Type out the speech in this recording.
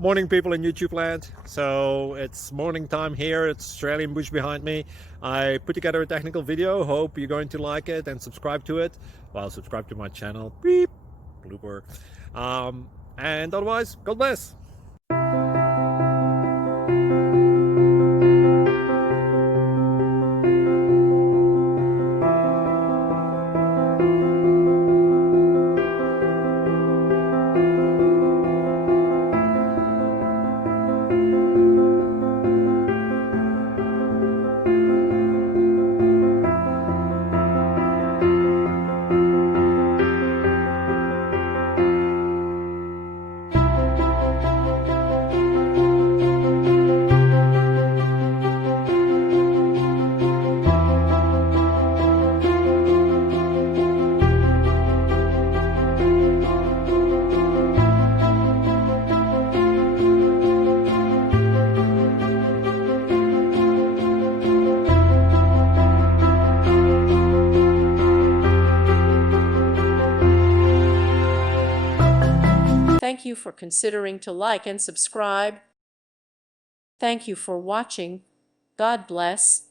Morning, people in YouTube land. So it's morning time here. It's Australian bush behind me. I put together a technical video. Hope you're going to like it and subscribe to it. Well, subscribe to my channel. Beep. Blooper. And otherwise, God bless. Thank you for considering to like and subscribe. Thank you for watching. God bless.